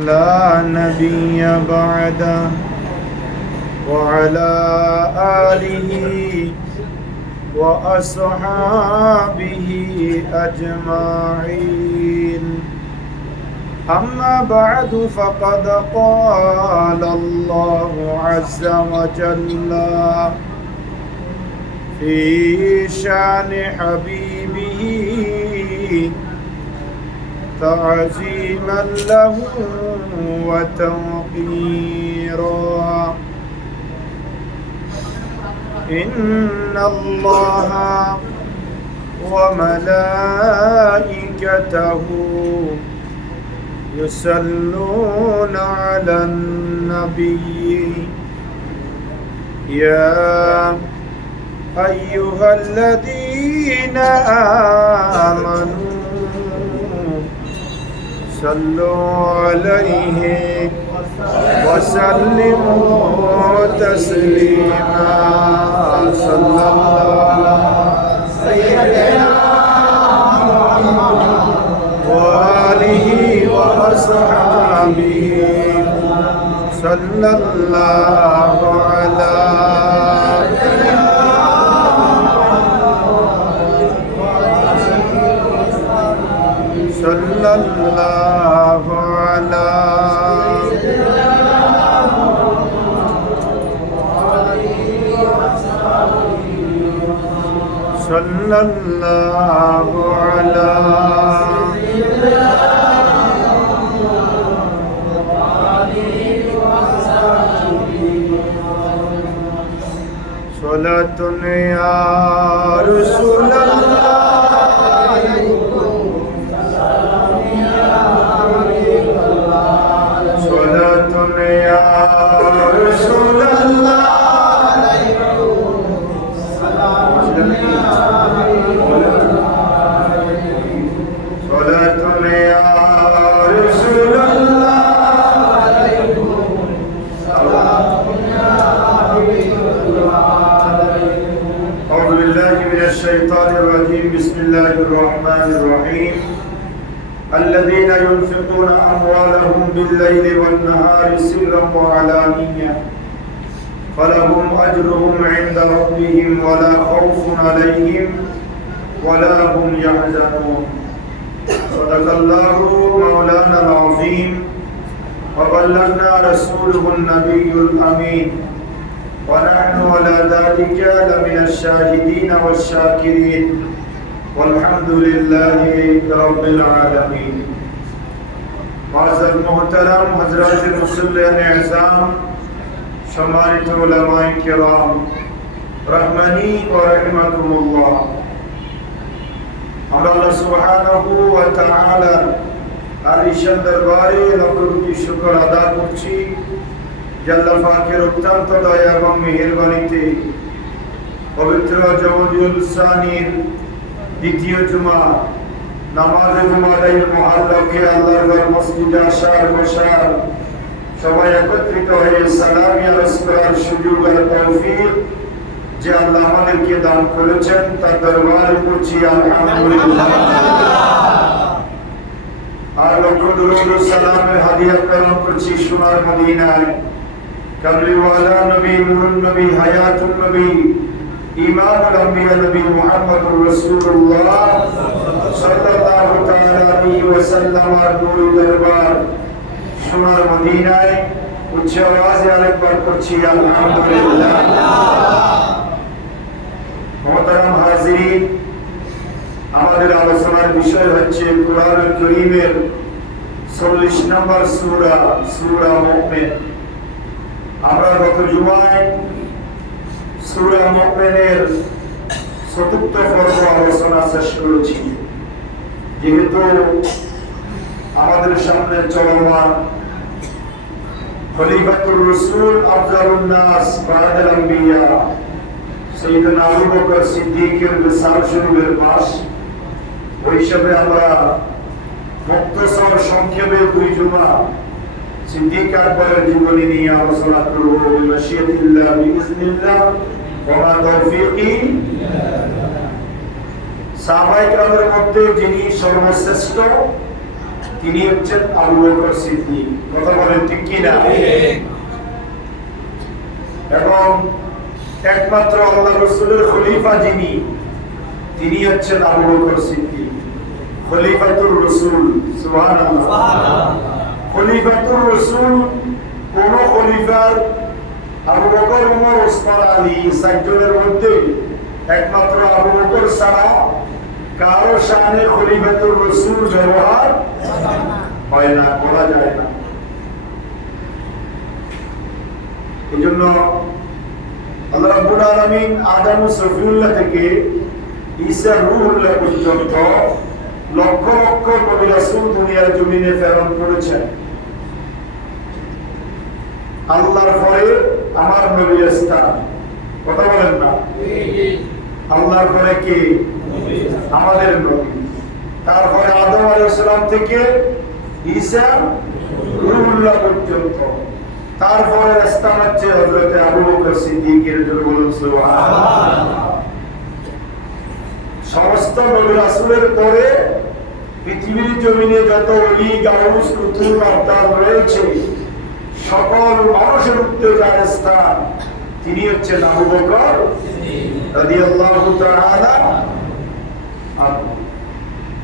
لا نبي بعده وعلى آله وأصحابه أجمعين. أما بعد فقد قال الله عز وجل في شان حبيبه تعظيما له وتوقيرا: إن الله وملائكته يصلون على النبي يا أيها الذين آمنوا صلوا عليه وسلموا تسليما. صلى الله سيدنا وآله وأصحابه صلى الله على صلى الله على صلى الله على صلاة يا رسول الله الشيطان الرجيم. بسم الله الرحمن الرحيم. الذين ينفقون أموالهم بالليل والنهار سرا وعلانية فلهم أجرهم عند ربهم ولا خوف عليهم ولا هم يحزنون. صدق الله مولانا العظيم وبلغنا رسوله النبي الأمين ونحن على ذلك لمن الشاهدين والشاكرين والحمد لله رب العالمين. معزز محترم हजरत मुसल्लियान एहसान, सम्मानित उलमाए किराम, रहमानी व रहमतुल्लाह, আমরা আল্লাহ সুবহানাহু ওয়া তাআলা আলিশান দরবারে লাখ কোটি শুকর আদা করছি যে আল্লাহ পাকের অত্যন্ত দয়া এবং মেহেরবানিতে পবিত্র জমদুল সানির দ্বিতীয় জুমা নামাজে জুমাদাইল মুআল্লাকে আল্লাহর ঘর মসজিদে আসার বসার সবাই একত্রিত হয়ে সালামি আরজ করার সুযোগ আর তৌফিক যে আল্লাহ আমাদেরকে দান করেছেন তার দরবারে করছি আলহামদুলিল্লাহ। আর লক্ষ দরুদ ও সালামের হাদিয়া প্রেরণ করছি সোনার মদিনায় কামলিওয়ালা নবী, নূরুন নবী, হায়াতুন নবী, ইমামুল আম্বিয়া নবী মুহাম্মদুর রাসূলুল্লাহ সাল্লাল্লাহু তাআলা আলাইহি ওয়াসাল্লাম আর নূরি দরবার সোনার মদিনায় উচ্চ আওয়াজে আরেকবার করছি আলহামদুলিল্লাহ। মোহতারাম হাজিরিন, আমাদের আলোচনার বিষয় হচ্ছে কোরআনুল কারীমের 40 নম্বর সূরা, সূরা মুমিন। আমরা গত জুমায় সূরা মুমিনের চতুর্থ পর্ব আলোচনা শেষ করেছি। যেহেতু আমাদের সামনে চলমান খলিফাতুর রাসূল আফজালুন নাস বা'দাল আম্বিয়া সাইয়েদনা আবু বকর সিদ্দিকের বিশাল শরীফের মাস, ওই হিসাবে আমরা মুক্তসর সংক্ষেপে দুই জুমা সিদ্দিক আকবরের জীবনী নিয়ে আলোচনা করব বিমাশিয়াতিল্লাহ বিইজনিল্লাহ ওয়া মা তাওফীকি। সাহাবায়ে কেরামের মধ্যে যিনি সর্বশ্রেষ্ঠ তিনি হচ্ছেন আবু বকর সিদ্দিক। কথা বলেন ঠিক কি না? এবং একমাত্র আল্লাহ রাসূলের খলিফা যিনি, তিনি হচ্ছেন আবু বকর সিদ্দিক, খলিফাতুর রাসূল। সুবহানাল্লাহ। খলিফাতুর রাসূল কোন খলিফার আবু বকর, ওমর, ওসমান, আলী চারজনের মধ্যে একমাত্র আবু বকর ছাড়া কারো শানে খলিফাতুর রাসূল ব্যবহার হয় না, করা যায় না। এজন্য আল্লাহ রাব্বুল আলামিন আদম সফিউল্লাহ থেকে ঈসা রূহুল্লাহ পর্যন্ত লক্ষ লক্ষ নবী রাসূল দুনিয়ার জমিনে প্রেরণ করেছেন। আল্লাহর পরে আমার নবীর স্থান। কথা বলেন না? আল্লাহর পরে কে? আমাদের নবী। তারপরে আদম আলাইহিস সালাম থেকে ঈসা রূহুল্লাহ পর্যন্ত। তারপরে স্থান হচ্ছে হযরত আবু বকর সিদ্দিকের। জন্য বলুন সুবহানাল্লাহ। সমস্ত নবী রাসূলের পরে পৃথিবীর জমিনে যত ওলি, গাউস, কুতুব, আবদাল রয়েছে, সকল মানুষের উত্তরে যার স্থান, তিনি হচ্ছেন আবু বকর রাদিয়াল্লাহু তাআলা আনহু।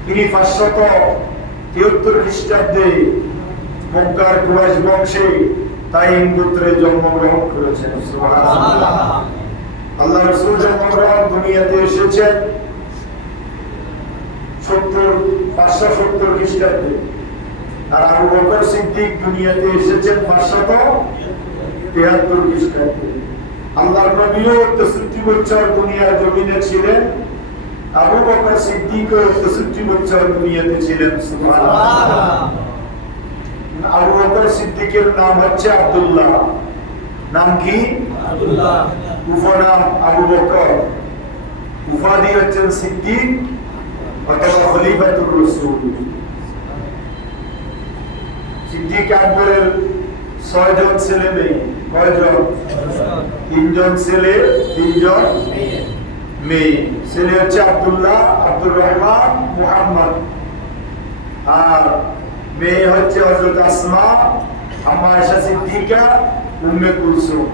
তিনি 573 খ্রিস্টাব্দে মক্কার কুরাইশ বংশে তাইম গোত্রে জন্মগ্রহণ করেছেন। সুবহানাল্লাহ। আল্লাহ রাসূল জন্মগ্রহণ দুনিয়াতে এসেছেন 570 খ্রিস্টাব্দে, আর আবু বকর সিদ্দিক দুনিয়াতে এসেছেন 573 খ্রিস্টাব্দে। আল্লাহর নবীও 63 বছর দুনিয়ার জমিনে ছিলেন, আবু বকর সিদ্দিকও 63 বছর দুনিয়াতে ছিলেন। সুবহানাল্লাহ। আবু বকর সিদ্দিকের নাম হচ্ছে আব্দুল্লাহ। নাম কি? আব্দুল্লাহ। উপনাম আবু বকর, উপাধি হচ্ছেন সিদ্দিক অথবা খলিফাতুর রাসূল। সিদ্দিক আকবরের 6 জন ছেলে মেয়ে। কয়জন? 3 জন ছেলে, 3 জন মেয়ে। ছেলে হচ্ছে আব্দুল্লাহ, আব্দুর রহমান, মুহাম্মদ। আর মেয়ে হচ্ছে হযরত আসমা, আম্মা আয়েশা সিদ্দিকা, উম্মে কুলসুম।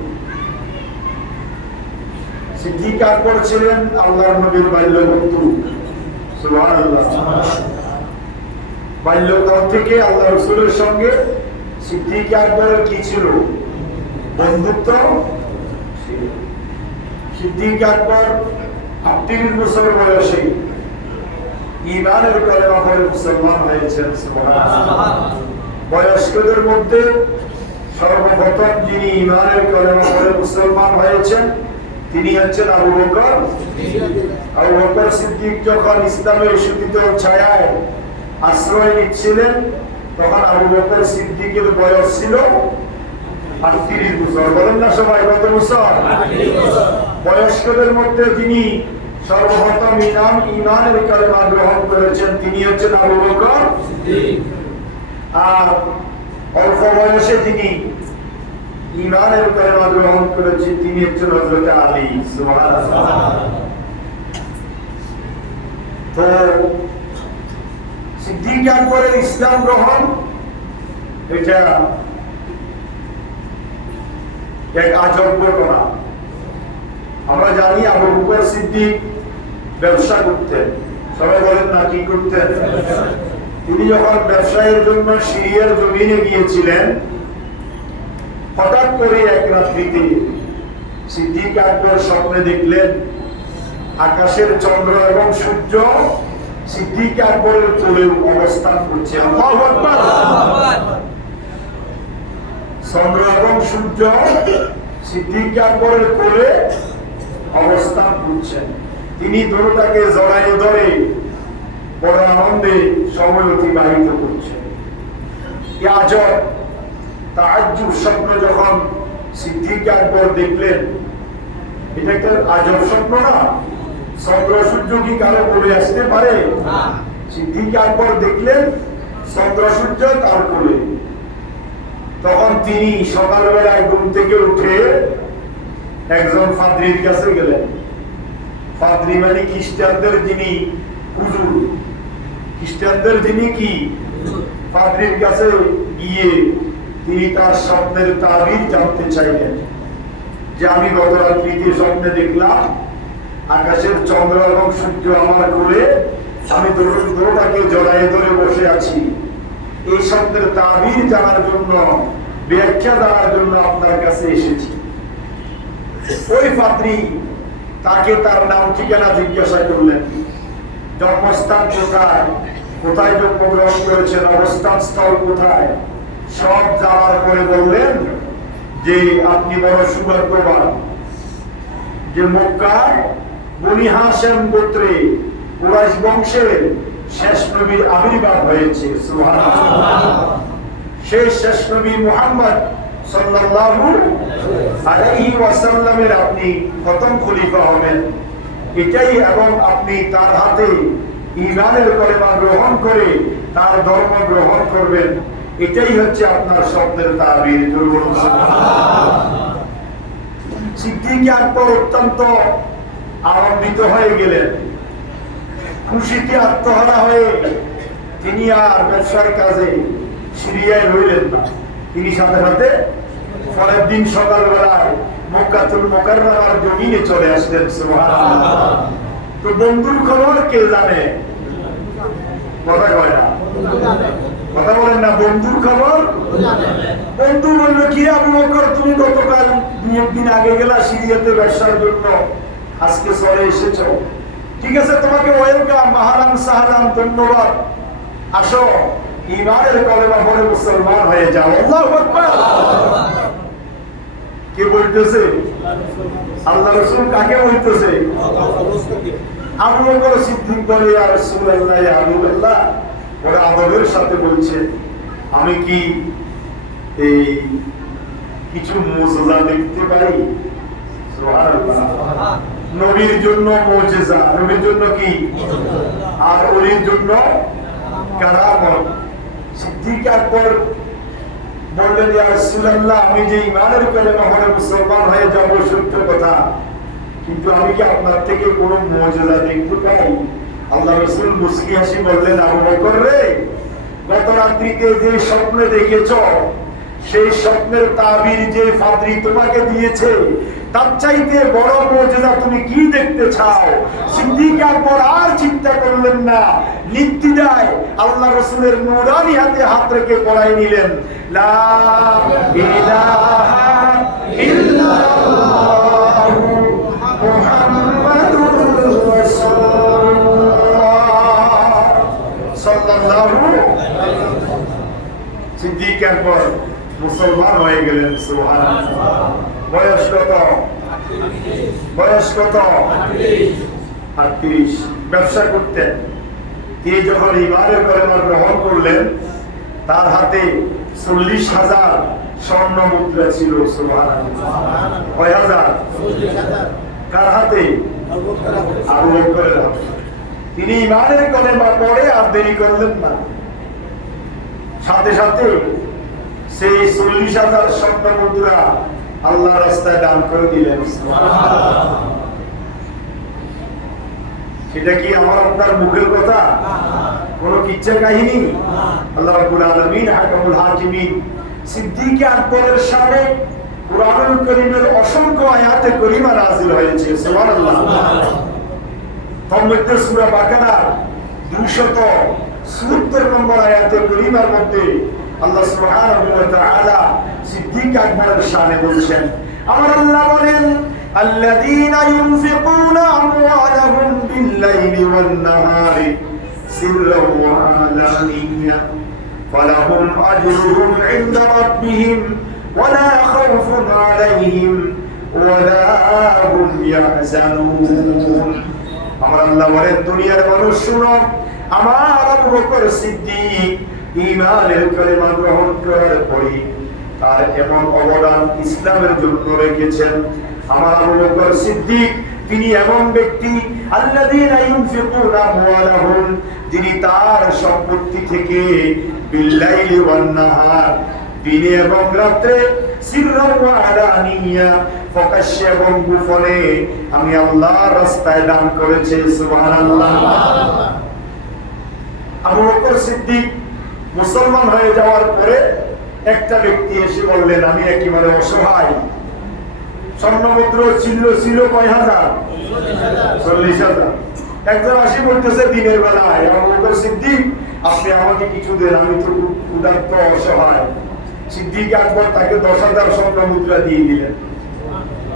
সিদ্দিক আকবর ছিলেন আল্লাহর নবীর বাল্যবন্ধু। সুবহানাল্লাহ। বাল্যকাল থেকে আল্লাহ রাসূলের সঙ্গে সিদ্দিক আকবরের কি ছিল? বন্ধুত্ব ছিল। সিদ্দিক আকবর 38 বছর বয়সে ঈমানের কালেমা পড়ে মুসলমান হয়েছেন। সুবহানাল্লাহ। বয়স্কদের মধ্যে সর্বপ্রথম যিনি ঈমানের কালেমা পড়ে মুসলমান হয়েছেন তিনি হচ্ছেন আবু বকর। আবু বকর সিদ্দিক যখন ইসলামের সুদীপ্ত ছায়ায় আশ্রয় নিচ্ছিলেন, তখন আবু বকর সিদ্দিকের বয়স ছিল 38 বছর। বলেন না সবাই, কত বছর? 38 বছর। বয়স্কদের মধ্যে যিনি সর্বপ্রথম ঈমানের কালেমা গ্রহণ করেছেন তিনি হচ্ছেন আবু বকর সিদ্দিক। আর অল্প বয়সে যিনি ঈমানের কালেমা গ্রহণ করেছেন তিনি হচ্ছেন হযরত আলী। সুবহানাল্লাহ। তো সিদ্দিক আকবরের ইসলাম গ্রহণ এটা এক আজব ঘটনা। আমরা জানি আবু বকর সিদ্দিক ব্যবসা করতেন। সবাই বলেন না, কি করতেন? তিনি যখন ব্যবসায়ের জন্য সিরিয়ার জমিনে গিয়েছিলেন, হঠাৎ করে এক রাত্রিতে সিদ্দিক আকবর স্বপ্নে দেখলেন আকাশের চন্দ্র এবং সূর্য সিদ্দিক আকবরের কোলে অবস্থান করছে। আল্লাহু আকবার। চন্দ্র এবং সূর্য সিদ্দিক আকবরের কোলে অবস্থান করছেন। তিনি দুটোটাকে জড়াইয়ে ধরে বড় আনন্দে সময় অতিবাহিত করছেন। এই আজব তাজ্জুব স্বপ্ন যখন সিদ্দিক আকবর দেখলেন, এটা একটা আজব স্বপ্ন না? চন্দ্র সূর্য কি কারো কোলে আসতে পারে? সিদ্দিক আকবর দেখলেন চন্দ্র সূর্য তার কোলে। তখন তিনি সকালবেলায় ঘুম থেকে উঠে একজন ফাদ্রির কাছে গেলেন। ফাদ্রি মানে খ্রিস্টানদের যিনি হুজুর, খ্রিস্টানদের যিনি কি পাদ্রীর কাছে গিয়ে তিনি তার স্বপ্নের তাবির জানতে চাইলেন যে আমি গত রাত্রিতে স্বপ্নে দেখলাম আকাশের চন্দ্র এবং সূর্য আমার কোলে, আমি দুটোটাকে জড়ায়ে ধরে বসে আছি। এই স্বপ্নের তাবির জানার জন্য, ব্যাখ্যা জানার জন্য আপনার কাছে এসেছি। ওই পাদ্রী তাকে তার নাম ঠিকানা জিজ্ঞাসা করলেন, জন্মস্থান কোথায়, কোথায় জন্মগ্রহণ করেছেন, অবস্থান স্থল কোথায়, সব জানার পরে বললেন যে আপনি বড় সৌভাগ্যবান যে মক্কায় বনি হাশেম গোত্রে কুরাইশ বংশের শেষ নবীর আবির্ভাব হয়েছে। সুবহানাল্লাহ। সেই শেষ নবী মুহাম্মদ সাল্লাল্লাহু আলাইহি ওয়াসাল্লামের আপনি প্রথম খলিফা হবেন, এটাই, এবং আপনি তার হাতে ঈমানের কলেমা গ্রহণ করে তার ধর্ম গ্রহণ করবেন, এটাই হচ্ছে আপনার স্বপ্নের তাবির। সিদ্দিক আকবর অত্যন্ত আনন্দিত হয়ে গেলেন, খুশিতে আত্মহারা হয়ে তিনি আর ব্যবসার কাজে সিরিয়ায় রইলেন না। তিনি সাথে সাথে পরের দিন সকালবেলায় মক্কাতুল মুকাররমার জমিনে চলে আসলেন। সুবহানাল্লাহ। তো বন্ধুর খবর কে জানে? কথা কয় না, কথা বলেন না। বন্ধুর খবর, বন্ধু বললো কি আবু বকর তুমি গতকাল 2 দিন আগে গেলা সিরিয়াতে ব্যবসার জন্য, আজকে চলে এসেছো, ঠিক আছে, তোমাকে ওয়েলকাম, আহলান সাহলান, ধন্যবাদ, আসো ঈমানের কলেমা পড়ে মুসলমান হয়ে যাও। আল্লাহু আকবার। কে বলতেছে? আল্লাহ রাসূল। কাকে বলতেছে? আবু বকর সিদ্দিক বলে, ইয়া রাসূলুল্লাহ, ইয়া হাবিবাল্লাহ, ওরা আদবের সাথে বলছে আমি কি এই কিছু মুজিজা দেখতে পারি? সুবহানাল্লাহ। নবীর জন্য মুজিজা, নবীর জন্য কি, আর ওলির জন্য কারামত। সিদ্দিক আকবর বললেন, ইয়া রাসূলুল্লাহ, আমি যে ঈমানের কলেমা পড়ে মুসলমান হয়ে যাব সত্য কথা, কিন্তু আমি কি আপনার থেকে কোনো মুজিজা দেখতে পাই? আল্লাহ রাসূল মুস্কি হাসি বললেন, আবু বকর রে, গত রাত্রিতে যে স্বপ্নে দেখেছো, সেই স্বপ্নের তাবির যে পাদ্রী তোমাকে দিয়েছে, তার চাইতে বড় মুজিজা তুমি কি দেখতে চাও? সিদ্দিক আকবর আর চিন্তা করলেন না, নির্দ্বিধায় আল্লাহ রাসূলের নূরানি হাতে হাত রেখে পড়াই নিলেন, লা ইলাহা ইল্লাল্লাহু মুহাম্মাদুর রাসূলুল্লাহ সাল্লাল্লাহু। সিদ্দিক আকবর মুসলমান হয়ে গেলেন। সুবহানাল্লাহ। বয়স কত? বয়স কত? 38। ব্যবসা করতেন। তিনি যখন ঈমানের কলেমা গ্রহণ করলেন, তার হাতে 40,000 স্বর্ণ মুদ্রা ছিল। সুবহানাল্লাহ। কয় হাজার? 40,000। কার হাতে? আবু বকরের হাতে। তিনি ঈমানের কলেমা পড়ে আর দেরি করলেন না, সাথে সাথে সেই 40,000 স্বর্ণ মুদ্রা আল্লাহ রাস্তায় দান করে দিলেন। সেটা কি আমার আপনার মুখের কথা? কোন কিচ্ছা কাহিনী? আল্লাহ রাব্বুল আলামিন হাকামুল হাকিমিন সিদ্দিক আকবরের শানে কুরআনুল কারীমের অসংখ্য আয়াতে কারিমা নাযিল হয়েছে। সুবহানাল্লাহ। তার মধ্যে সূরা বাকারার 270 নম্বর আয়াতে কারিমার মধ্যে আল্লাহ সুবহানাহু ওয়া তাআলা সিদ্দিক আকবরের শানে বলেছেন, আমার আল্লাহ বলেন, আল্লাযীনা ইউনফিকুনা আমওয়ালাহুম বিল-লাইলি ওয়ান-নাহারি সিররান ওয়া আলানিয়া ফালাহুম আজরুহুম ইনদা রাব্বিহিম ওয়া লা খাউফুন আলাইহিম ওয়া লা হুম ইয়াহজানুন। আমার আল্লাহ বলেন, দুনিয়ার মানুষ শুনো, আমার আবু বকর সিদ্দিক ঈমানের কলেমা গ্রহণ করার পরে তার এমন অবদান ইসলামের জন্য রেখেছেন। আমার আবু বকর সিদ্দিক তিনি এমন ব্যক্তি, আল্লাযীনা ইউনফিকুনা আমওয়ালাহুম, যিনি তার সম্পত্তি থেকে বিল-লাইলি ওয়ান-নাহার, দিনে এবং রাতে, সিররান ওয়া আলানিয়া, প্রকাশ্যে এবং গোপনে আমি আল্লাহর রাস্তায় দান করেছি। সুবহানাল্লাহ। আবু বকর সিদ্দিক মুসলমান হয়ে যাওয়ার পরে একটা ব্যক্তি এসে বললেন, আমি একেবারে অসহায়। স্বর্ণ মুদ্র ছিল কয় হাজার? 40,000। একজন আসি বলতেছে দিনের বেলায়, আবু বকর সিদ্দিক আপনি আমাকে কিছু দেন, আমি তো উদাত্ত অসহায়। সিদ্দিক আকবর তাকে 10,000 স্বর্ণ মুদ্রা দিয়ে দিলেন।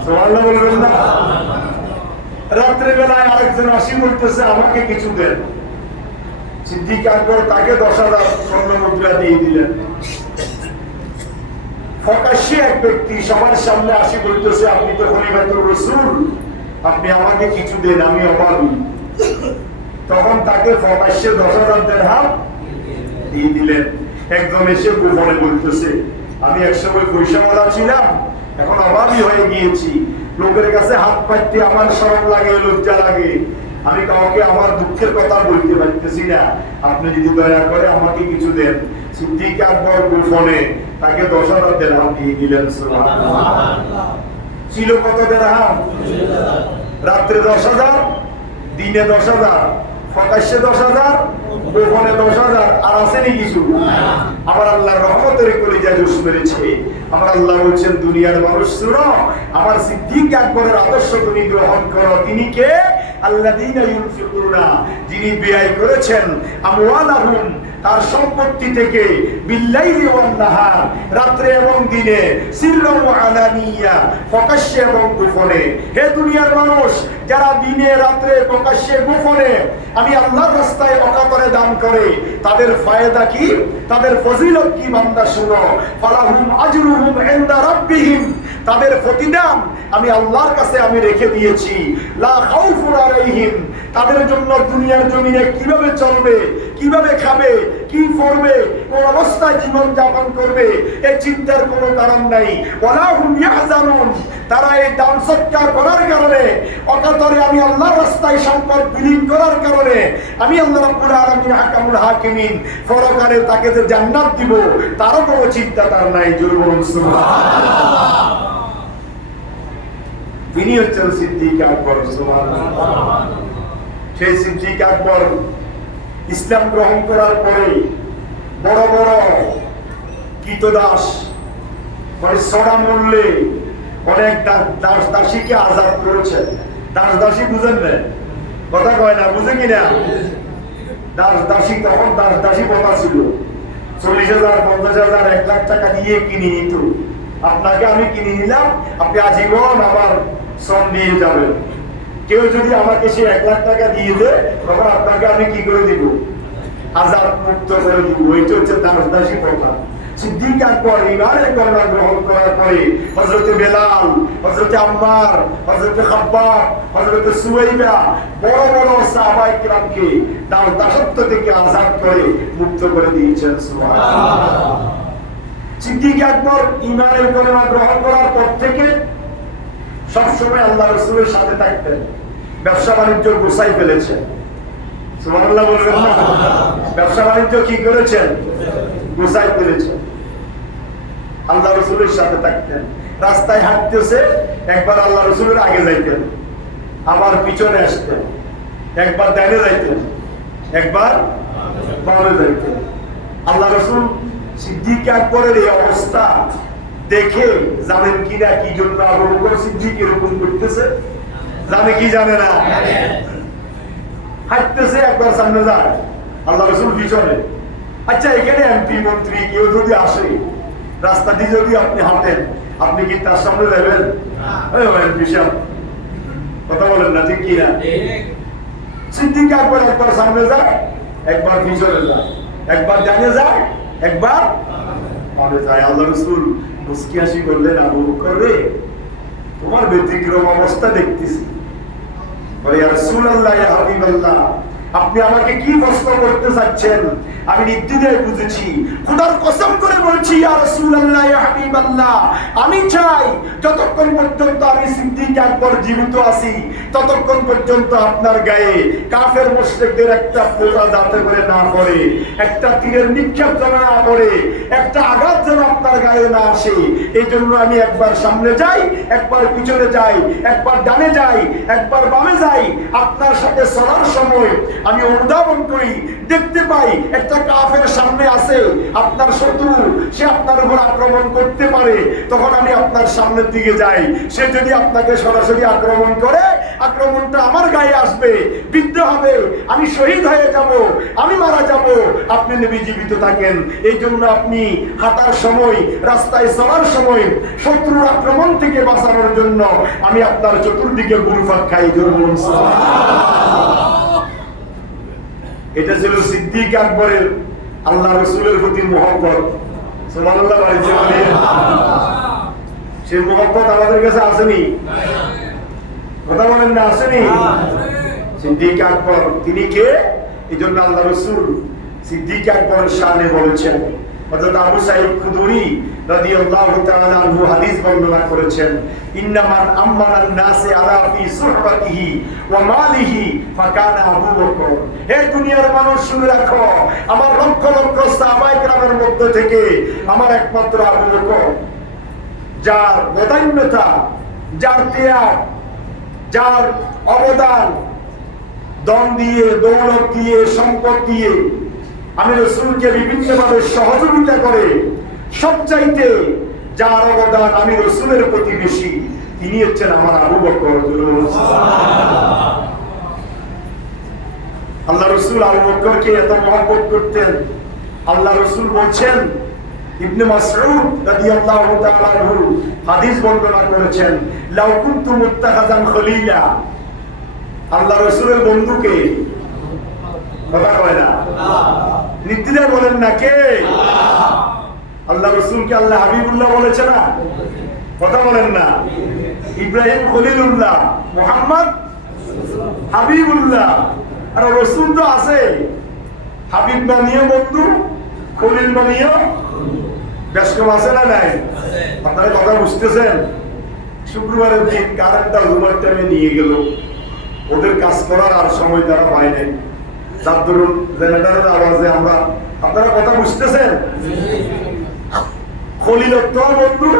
সুবহানাল্লাহ বলবেন না? রাত্রে বেলায় আরেকজন আসি বলতেছে আমাকে কিছু দেন, সিদ্দিক আকবর তাকে 10,000 স্বর্ণ মুদ্রা দিয়ে দিলেন। প্রকাশ্যে এক ব্যক্তি সবার সামনে আসি বলতেছে, আপনি তো খলিফাতুর রাসূল, আপনি আমাকে কিছু দেন, আমি অভাবী। তখন তাকে প্রকাশ্যে 10,000 দিরহাম দিয়ে দিলেন। একজন এসে গোপনে বলতেছে, আমি একসময় পয়সাওয়ালা ছিলাম, এখন অভাবী হয়ে গিয়েছি, লোকের কাছে হাত পাততে আমার শরম লাগে, লজ্জা লাগে, আমি কাউকে আমার দুঃখের কথা বলতে পারতেছি না, আপনি যদি দয়া করে আমাকে কিছু দেন। সিদ্দিক আকবর গোপনে তাকে 10,000 দিরহাম দিয়ে দিলেন। সুবহানাল্লাহ। ছিল কত দিরহাম? রাত্রে 10,000, দিনে 10,000, প্রকাশ্যে 10,000, গোপনে 10,000। আর আসেনি কিছু? আমার আল্লাহর রহমতের কলিজা জোশ মেরেছে। আমার আল্লাহ বলছেন, দুনিয়ার মানুষ শুনো, আমার সিদ্দিক আকবরের আদর্শ তুমি গ্রহণ করো। তিনি কে? আল্লাযীনা ইউনফিকুনা, যিনি ব্যয় করেছেন আমওয়ালাহুম, তার সম্পত্তি থেকে, বিল্লাইলি ওয়ান নাহার, রাত্রে এবং দিনে, সিররান ওয়া আলানিয়া, প্রকাশ্যে এবং গোপনে। হে দুনিয়ার মানুষ, যারা দিনে রাত্রে প্রকাশ্যে গোপনে আমি আল্লাহর রাস্তায় অকাতরে দান করে, তাদের ফায়দা কি, তাদের ফজিলত কি বান্দা শুনো। ফালাহুম আজরুহুম ইনদা রাব্বিহিম, তাদের প্রতিদান আমি আল্লাহর কাছে আমি রেখে দিয়েছি। লা খাউফুন আলাইহিম, তাদের জন্য দুনিয়ার জমিনে কিভাবে চলবে, কিভাবে খাবে, কি করবে, কোন অবস্থায় জীবন যাপন করবে, এই চিন্তার কোনো কারণ নাই। ওয়ালা হুম ইয়াহজানুন, তারা এই দান সৎকার করার কারণে, অকাতরে আমি আল্লাহর রাস্তায় সম্পদ বিলীন করার কারণে, আমি আল্লাহ রাব্বুল আলামিন হাকামুল হাকিমিন পরকালে তাকে যে জান্নাত দিব, তারও কোনো চিন্তা তার নাই। জোরে বলুন সুবহানাল্লাহ। তিনি হচ্ছেন সিদ্দিক আকবর। সুবহানাল্লাহ। সেই সিদ্দিক আকবর ইসলাম গ্রহণ করার পরে বড় বড় কীতদাস, মানে সড়া মূল্যে অনেক দাস দাসীকে আজাদ করেছে। দাস দাসী বুঝেন না? কথা কয় না, বুঝে কিনা? দাস দাসী, তখন দাস দাসী কথা ছিল। 40,000, 50,000, 1 লাখ টাকা দিয়ে কিনে নিত। আপনাকে আমি কিনে নিলাম, আপনি আজীবন আমার শ্রম নিয়ে যাবেন। কেউ যদি আমাকে সে 1 লাখ টাকা দিয়ে দেয়, তখন আপনাকে আমি কি করে দিব? আজাদ মুক্ত করে দিব। ওইটা হচ্ছে দাস দাসী কথা। সিদ্দিক আকবর ঈমানের কলেমা গ্রহণ করার পরে হযরত বেলাল, হযরত আম্মার, হযরত খাব্বাব, হযরত সুওয়াইবা, বড় বড় সাহাবায়ে কিরামকে দাসত্ব থেকে আজাদ করে মুক্ত করে দিয়েছেন। সুবহানাল্লাহ। সিদ্দিক আকবর ঈমানের কলেমা গ্রহণ করার পর থেকে সবসময় আল্লাহ রাসূলের সাথে থাকতেন। ব্যবসা বাণিজ্য গোছাই ফেলেছেন। সুবহানাল্লাহ বলবেন না? ব্যবসা বাণিজ্য কি করেছেন? গোছাই ফেলেছেন। আল্লাহ রাসূলের সাথে থাকতেন। রাস্তায় হাঁটতেছে, একবার আল্লাহ রাসূলের আগে যাইতেন, আবার পিছনে আসতেন, একবার ডানে যাইতেন, একবার বামে যাইতেন। আল্লাহ রাসূল সিদ্দিক আকবরের এই অবস্থা দেখে জানেন কিনা কি জন্য আবু বকর সিদ্দিক এরকম করতেছে? জানে কি জানে না? হাঁটতেছে, একবার সামনে যায়, আল্লাহ রাসূল পিছনে। আচ্ছা, এখানে এমপি মন্ত্রী কেউ যদি আসে, রাস্তাটি যদি আপনি হাঁটেন, আপনি কি তার সামনে যাবেন? এমপি সাহেব, কথা বলেন না, ঠিক কিনা? সিদ্দিক আকবর একবার সামনে যায়, একবার পিছনে যায়, একবার ডানে যায়, একবার বামে যায়। আল্লাহ রাসূল মুস্কি হাসি করলেন, আবু বকর রে, তোমার ব্যতিক্রম অবস্থা দেখতেছি। বলে, ইয়া রাসূলুল্লাহ, ইয়া হাবিবাল্লাহ, আপনি আমাকে কি প্রশ্ন করতে চাচ্ছেন আমি নির্দ্বিধায় বুঝেছি। খোদার কসম করে বলছি, ইয়া রাসূলুল্লাহ, ইয়া হাবিবাল্লাহ, আমি চাই যতক্ষণ পর্যন্ত আমি সিদ্দিক আকবর জীবিত আছি, ততক্ষণ পর্যন্ত আপনার গায়ে কাফের মুশরিকদের একটা পোকা যাতে করে না পড়ে, একটা তীরের নিক্ষেপ যেন না পড়ে, একটা আঘাত যেন আপনার গায়ে না আসে। এই জন্য আমি একবার সামনে যাই, একবার পিছনে যাই, একবার ডানে যাই, একবার বামে যাই। আপনার সাথে চলার সময় আমি অনুধাবন করি, দেখতে পাই একটা একটা কাফের সামনে আছে, আপনার শত্রু, সে আপনার উপর আক্রমণ করতে পারে, তখন আমি আপনার সামনের দিকে যাই, সে যদি আপনাকে সরাসরি আক্রমণ করে, আক্রমণটা আমার গায়ে আসবে, বিদ্ধ হবে, আমি শহীদ হয়ে যাব, আমি মারা যাব, আপনি নবী জীবিত থাকেন। এই জন্য আপনি হাঁটার সময়, রাস্তায় চলার সময় শত্রুর আক্রমণ থেকে বাঁচানোর জন্য আমি আপনার চতুর্দিকে ঘুরপাক খাই। এটা ছিল সিদ্দিক আকবরের আল্লাহ রসুলের প্রতি মহব্বত। সুবহানাল্লাহ। সেই মহব্বত আমাদের কাছে আসেনি? কথা বলেন না, আসেনি? সিদ্দিক আকবর তিনি কে? এই জন্য আল্লাহ রসুল সিদ্দিক আকবরের শানে বলেছেন। হযরত আবু সাঈদ খুদরি রাদিয়াল্লাহু তাআলা আনহু হাদিস বর্ণনা করেছেন, ইন্নামান আমানান নাসি আলা ফি সুহবাতিহি ওয়া মালিহি ফাকানা আবু বকর। হে দুনিয়ার মানুষ শুনে রাখো, আমার লক্ষ লক্ষ সাহাবায়ে কেরামের মধ্যে থেকে আমার একমাত্র আবু বকর, যার বদান্যতা, যার ত্যাগ, যার অবদান, দম দিয়ে, দৌলত দিয়ে, সম্পদ দিয়ে আমি রাসূলকে বিভিন্নভাবে সহযোগিতা করে সবচাইতে যার অবদান আমি রাসূলের প্রতি বেশি, তিনি হচ্ছেন আমার আবু বকর। আল্লাহ রাসূল আবু বকরকে এত মহব্বত করতেন। আল্লাহ রাসূল বলছেন, ইবনে মাসউদ রাদিয়াল্লাহু তাআলা আনহু হাদিস বর্ণনা করেছেন, লাউ কুনতু মুত্তাখাযান খলিলা। আল্লাহ রাসূলের বন্ধুকে, কথা কয় না, নিত্যিরা বলেন না, কে? আল্লাহ রাসূলকে আল্লাহ হাবিবুল্লাহ বলেছে না? কথা বলেন না। ইব্রাহিম খলিলুল্লাহ, মুহাম্মদ হাবিবুল্লাহ। আর রাসূল তো আছে, হাবিব বানিয়ে বন্ধু, খলিল বানিয়ে বেশকম আছে না নাই? আপনারা কথা বুঝতেছেন? শুক্রবারের দিন কারেন্টটা ঘুমার টাইমে নিয়ে গেল, ওদের কাজ করার আর সময় তারা পায় নাই, যার ধরুন জেনারেটরের আওয়াজে আমরা, আপনারা কথা বুঝতেছেন? খলিলত্ব বন্ধু,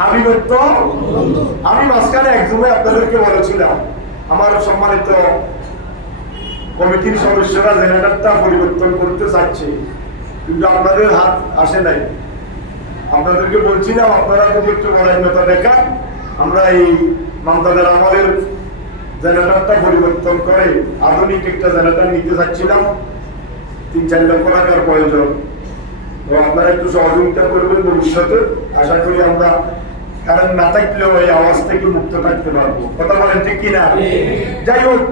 হাবিবত্ব। আমি মাঝখানে একজনে আপনাদেরকে বলেছিলাম, আমার সম্মানিত কমিটির সদস্যরা জেনারেটরটা পরিবর্তন করতে চাচ্ছে, কিন্তু আপনাদের হাত আসে নাই। আপনাদেরকে বলছিলাম, আপনারা যদি একটু বলাইনতা দেখান, আমরা এই মামতাদের আমাদের জেনারেটরটা পরিবর্তন করে আধুনিক একটা জেনারেটর নিতে চাচ্ছিলাম। ৩-৪ লক্ষ টাকার প্রয়োজন। তো আপনারা একটু সহযোগিতা করবেন ভবিষ্যতে। আশা করি আমরা কারণ না থাকলেও এই আওয়াজ থেকে মুক্ত থাকতে পারবো। কথা বলেন ঠিক কিনা? যাই হোক,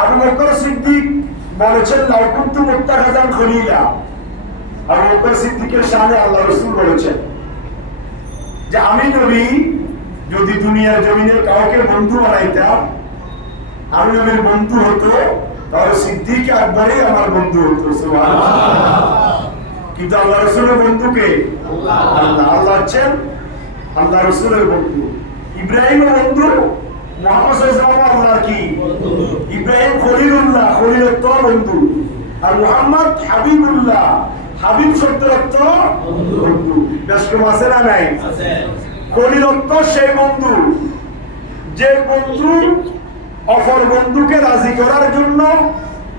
আবু বকর সিদ্দিক বলেছেন, লাউ কুনতু মুত্তাখাযান খলিলা। আবু বকর সিদ্দিকের শানে আল্লাহ রাসূল বলেছেন যে আমি নবী যদি দুনিয়ার জমিনে কাউকে বন্ধু বানাইতাম, আমি নবীর বন্ধু হতো, তাহলে সিদ্দিক আকবরই আমার বন্ধু হতো। সুবহানাল্লাহ। কিন্তু আল্লাহ রাসূলের বন্ধুকে আল্লাহ, আল্লাহ হচ্ছেন আল্লাহ রাসূলের বন্ধু। ইব্রাহিমের বন্ধু, মুহাম্মদ সাল্লাল্লাহু আলাইহি ওয়াসাল্লাম আল্লাহর কি বন্ধু। ইব্রাহিম খলিলুল্লাহ, খলিলত্ব বন্ধু। আর মুহাম্মদ হাবিবুল্লাহ, হাবিব শব্দের অর্থ বন্ধু। বেশকম আছে না নাই? আছে। খলিলত্ব সেই বন্ধু যে বন্ধু অপর বন্ধুকে রাজি করার জন্য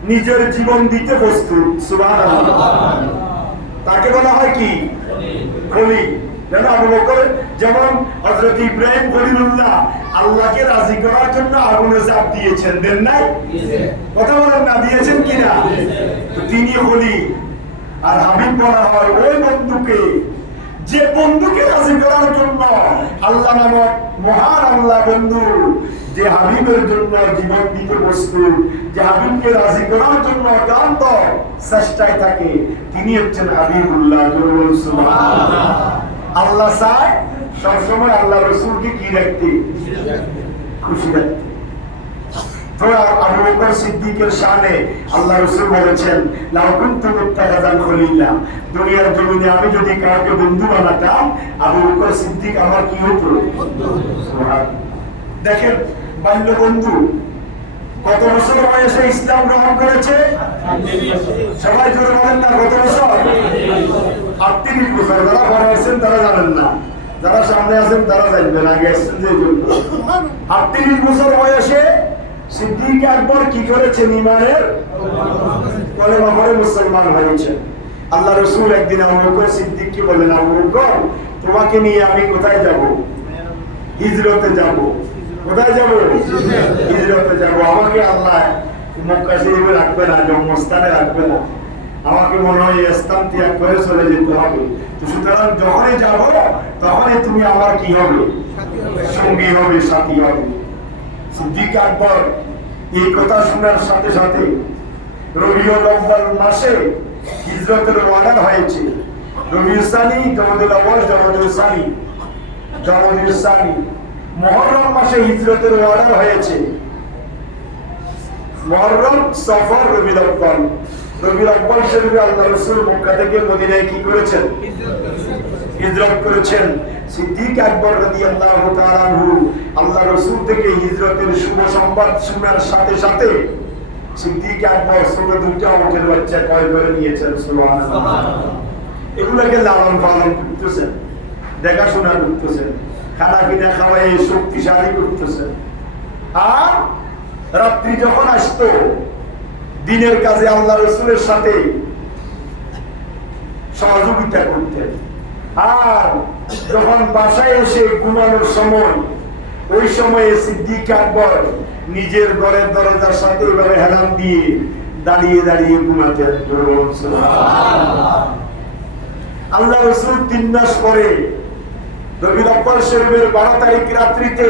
নিজের জীবন দিতে প্রস্তুত। সুবহানাল্লাহ। তাকে বলা হয় কি? খলিল। যেন আবু বকর, যেমন হযরত ইব্রাহিম খলিলুল্লাহ আল্লাহকে রাজি করার জন্য আগুনে ঝাঁপ দিয়েছেন, দেন নাই? কথা বলেন না, দিয়েছেন কিনা? তিনি খলিল। আর হাবিব বলা হয় ওই বন্ধুকে যে বন্ধুকে রাজি করার জন্য আল্লাহ নামক মহান আল্লাহ বন্ধু, যে হাবিবের জন্য জীবন দিতে প্রস্তুত, যে হাবিবকে রাজি করার জন্য অক্লান্ত চেষ্টায় থাকে, তিনি হচ্ছেন হাবিবুল্লাহ। সুবহানাল্লাহ। আল্লাহ চায় সবসময় আল্লাহ রাসূলকে কি রাখতে? খুশি রাখতে। তো আবু বকর সিদ্দিকের শানে আল্লাহ রাসূল বলেছেন, লাউ কুনতু মুত্তাখাযান খলিলা। দুনিয়ার জমিনে আমি যদি কাউকে বন্ধু বানাতাম, আবু বকর সিদ্দিক আমার কি হতো? সুবহানাল্লাহ। দেখেন, বাল্য বন্ধু কত বছর বয়সে ইসলাম গ্রহণ করেছে? সবাই জোরে বলেন না, কত বছর? 38 বছর। যারা বড় আছেন তারা জানেন না, যারা সামনে আছেন তারা জানবেন, আগে আসছেন যে জন্য। 38 বছর বয়সে সিদ্দিক আকবর কি করেছেন? ঈমানের কলেমা পড়ে মুসলমান হয়েছেন। আল্লাহ রাসূল একদিন আবু বকর সিদ্দিককে বললেন, আবু বকর, তোমাকে নিয়ে আমি কোথায় যাব? হিজরতে যাব। কোথায় যাব? হিজরতে যাব। আমাকে আল্লাহ মক্কা শরীফে রাখবে না, জন্মস্থানে রাখবে না, আমাকে মনে হয় স্থান ত্যাগ করে চলে যেতে হবে। তো সুতরাং যখনই যাব তখনই তুমি আমার কি হবে? সঙ্গী হবে, সাথী হবে। সিদ্দিক আকবর এই কথা শোনার সাথে সাথে রবিউল আউয়াল মাসে হিজরতের অর্ডার হয়েছে। রবিউল সানি, জমাদুল আউয়াল, জমাদুল সানি, জমাদুল সানি, মুহররম মাসে হিজরতের অর্ডার হয়েছে। মুহররম, সফর, রবিউল আউয়াল। রবিউল আউয়াল শরীফে আল্লাহ রাসূল মক্কা থেকে মদিনায় কি করেছেন? হিজরত করেছেন। সিদ্দিক আকবর রাদিয়াল্লাহু তাআলা আনহু আল্লাহ রাসূল থেকে হিজরতের শুভ সংবাদ শোনার সাথে সাথে সিদ্দিক আকবর ছোট দুইটা উটের বাচ্চা ক্রয় করে নিয়েছেন। সুবহানাল্লাহ। এগুলোকে লালন পালন করতেছেন, দেখাশোনা করতেছেন, খানা পিনা খাওয়াই শক্তিশালী করতেছেন। আর রাত্রি যখন আসতো দিনের কাজে আল্লাহ রাসূলের সাথে সহযোগিতা করতেন। আর যখন বাসায় এসে ঘুমানোর সময়, ওই সময়ে সিদ্দিক আকবর নিজের ঘরের দরজার সাথে এভাবে হেলান দিয়ে দাঁড়িয়ে দাঁড়িয়ে ঘুমাতেন। আল্লাহ রাসূল 3 মাস পরে রবিউল আউয়াল শরীফের 12 তারিখ রাত্রিতে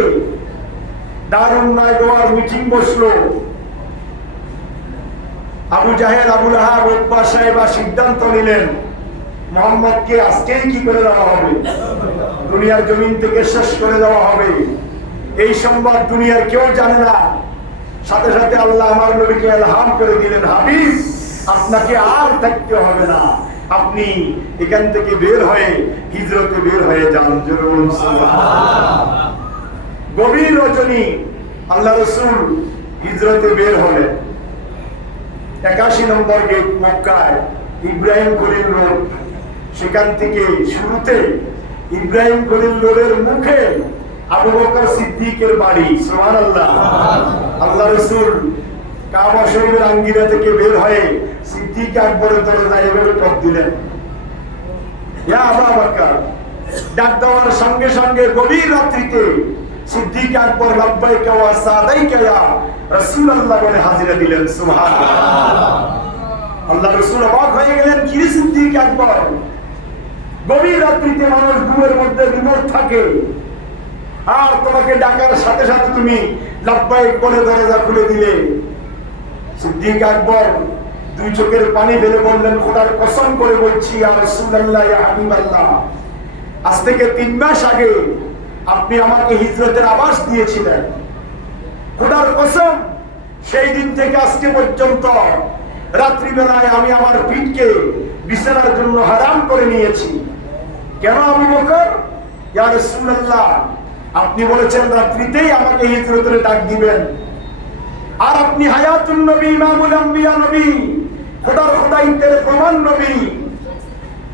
দারুন নায়দোয়ার মিটিং বসলো। আবু জাহেল, আবু লাহাব, উতবা সাহেবা সিদ্ধান্ত নিলেন মুহাম্মদকে আজকেই কি করে দেওয়া হবে? দুনিয়ার জমিন থেকে শেষ করে দেওয়া হবে। এই সংবাদ দুনিয়ার কেউ জানে না। সাথে সাথে আল্লাহ আমার নবীকে ইলহাম করে দিলেন, হাবিব, আপনাকে আর থাকতে হবে না, আপনি এখান থেকে বের হয়ে হিজরতে বের হয়ে যান। গভীর রজনী আল্লাহ রাসূল হিজরতে বের হলেন। 81 নম্বর গেট মক্কায়, ইব্রাহিম খলিল রোড। সেখান থেকে শুরুতে ইব্রাহিম খলিল রোডের মুখে আবু বকর সিদ্দিকের বাড়ি। সুবহানাল্লাহ। আল্লাহ রাসূল কাবা শরীফের আঙ্গিনা থেকে বের হয়ে সিদ্দিক আকবরের দরজায় এভাবে টক দিলেন, ইয়া আবু বকর। ডাক দেওয়ার সঙ্গে সঙ্গে গভীর রাত্রিতে সিদ্দিক আকবর লাব্বাইকা ওয়া সাদাইকা ইয়া রাসূলুল্লাহ বলে হাজিরা দিলেন। সুবহানাল্লাহ। আল্লাহ রাসূল অবাক হয়ে গেলেন, কি রে সিদ্দিক আকবর, গভীর রাত্রিতে মানুষ ঘুমের মধ্যে বিমূঢ় থাকে, আর তোমাকে ডাকার সাথে সাথে তুমি লাব্বাইক বলে দরজা খুলে দিলে। সিদ্দিক আকবর 2 চোখের পানি ফেলে বললেন, খোদার কসম করে বলছি ইয়া রাসূলুল্লাহ, ইয়া হাবিবাল্লাহ, আজ থেকে 3 মাস আগে আপনি আমাকে হিজরতের আভাস দিয়েছিলেন। খোদার কসম, সেই দিন থেকে আজকে পর্যন্ত রাত্রিবেলায় আমি আমার পিঠকে বিছানার জন্য হারাম করে নিয়েছি। কেন আবু বকর? ইয়া রাসূলুল্লাহ, আপনি বলেছেন রাত্রিতেই আমাকে হিজরতের ডাক দিবেন, আর আপনি হায়াতুন নবী, ইমামুল আম্বিয়া নবী, খোদার খোদাইতের প্রমাণ নবী,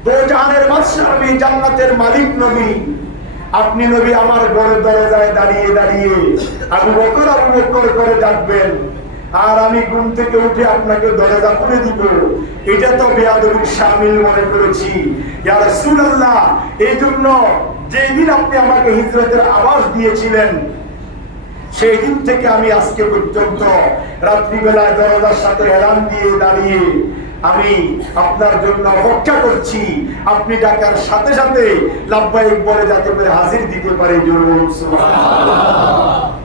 দো জাহানের বাদশা নবী, জান্নাতের মালিক নবী। আপনি নবী আমার ঘরের দরজায় দাঁড়িয়ে দাঁড়িয়ে আবু বকর করে ডাকবেন, আর আমি ঘুম থেকে উঠে আপনাকে দরজা খুলে দিব। এটা তো বেয়াদবির শামিল মনে করেছি। ইয়া রাসূলুল্লাহ, এই জন্য যেই দিন আপনি আমাকে হিজরতের আভাস দিয়েছিলেন, সেই দিন থেকে আমি আজকে পর্যন্ত রাত্রিবেলায় দরজার সাথে এলান দিয়ে দাঁড়িয়ে আমি আপনার জন্য অপেক্ষা করছি। আপনি ডাকার সাথে সাথে লাব্বাইক বলে যাতে করে হাজির দিতে পারে।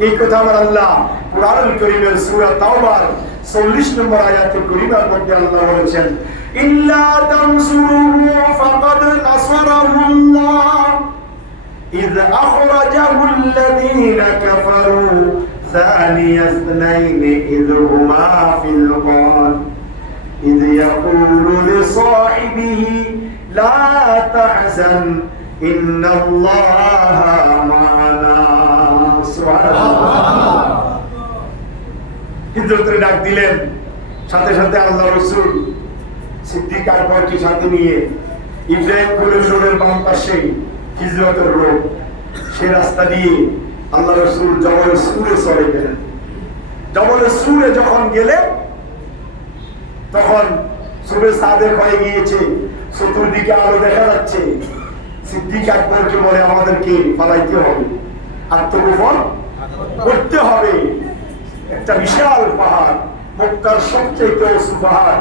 এই কথা আমার আল্লাহ কুরআনুল কারীমের সূরা তাওবার 40 নম্বর আয়াতে কারীমার মধ্যে আল্লাহ বলেছেন, ইল্লা তানসুরুহু ফাকাদ নাসারাহুল্লাহ ইয আখরাজাহুল্লাযীনা কাফারু সানিয়া ইসনাইনি ইয হুমা ফিল গার إذ يقول لصاحبه لا تحزن إن الله معنا। হিজরতের ডাক দিলেন, সাথে সাথে আল্লাহ রাসূল সিদ্দিক আকবরকে সাথে নিয়ে ইব্রাহিম খলিল রোডের বাম পাশে হিজরতের রোড, সেই রাস্তা দিয়ে আল্লাহ রাসূল জবল সুরে চলে গেলেন। জবলে সুরে যখন গেলে তখন সুবে সাদেক হয়ে গিয়েছে, চতুর্দিকে আলো দেখা যাচ্ছে। সিদ্দিক আকবরকে বলে আমাদেরকে পালাইতে হবে, আত্মগোপন করতে হবে। একটা বিশাল পাহাড়, মক্কার সবচেয়ে উঁচু পাহাড়,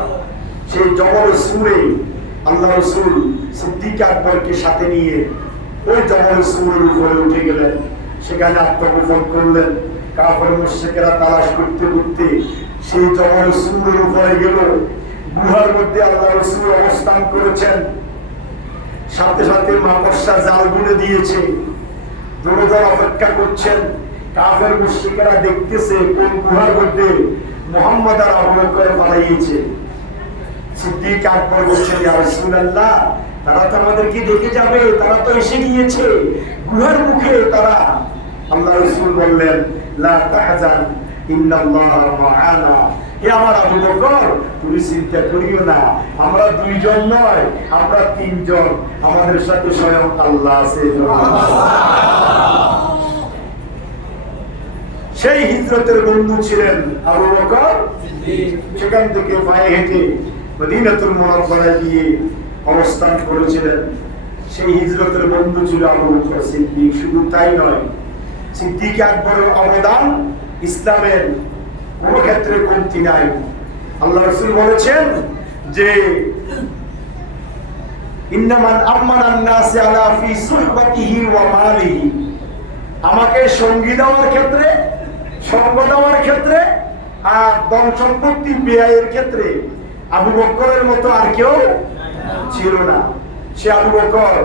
সেই জবল সুরে আল্লাহ রাসূল সিদ্দিক আকবরকে সাথে নিয়ে ওই জবল সুরের উপরে উঠে গেলেন, সেখানে আত্মগোপন করলেন। কাফের মুশরিকেরা তালাশ করতে করতে সেই জবল সুরের উপরে গেল। গুহার মধ্যে আল্লাহ রাসূল অবস্থান করেছেন, সাথে সাথে মাকড়সা জাল বুনে দিয়েছে, দরজার অপেক্ষা করছেন। কাফের মুশরিকেরা দেখতেছে কোন গুহার মধ্যে মুহাম্মদ আর আবু বকর পালাইয়েছে। সিদ্দিক আকবর বলছেন, ইয়া রাসূলুল্লাহ, তারা তো আমাদেরকে দেখে যাবে, তারা তো এসে গিয়েছে গুহার মুখে তারা। আল্লাহ রাসূল বললেন, লা তাহজান ইন্নাল্লাহা মা'ানা। হে আমার আবু বকর, তুমি চিন্তা করিও না, আমরা দুইজন নয়, আমরা তিনজন, আমাদের সাথে স্বয়ং আল্লাহ আছে। সেই হিজরতের বন্ধু ছিলেন আবু বকর সিদ্দিক। সেখান থেকে পায়ে হেঁটে মদিনাতুল মুনাওয়ারায় গিয়ে অবস্থান করেছিলেন। সেই হিজরতের বন্ধু ছিল আবু বকর সিদ্দিক। শুধু তাই নয়, সিদ্দিক আকবরের অবদান ইসলামের কোন ক্ষেত্রে কমতি নাই। আল্লাহ রাসূল বলেছেন যে ইন্নামান আমানান নাস আলা ফি সুহবাতিহি ওয়া মালিহি, আমাকে সঙ্গী দেওয়ার ক্ষেত্রে, সঙ্গ দেওয়ার ক্ষেত্রে আর ধন সম্পত্তি ব্যয়ের ক্ষেত্রে আবু বকরের মতো আর কেউ ছিল না। সে আবু বকর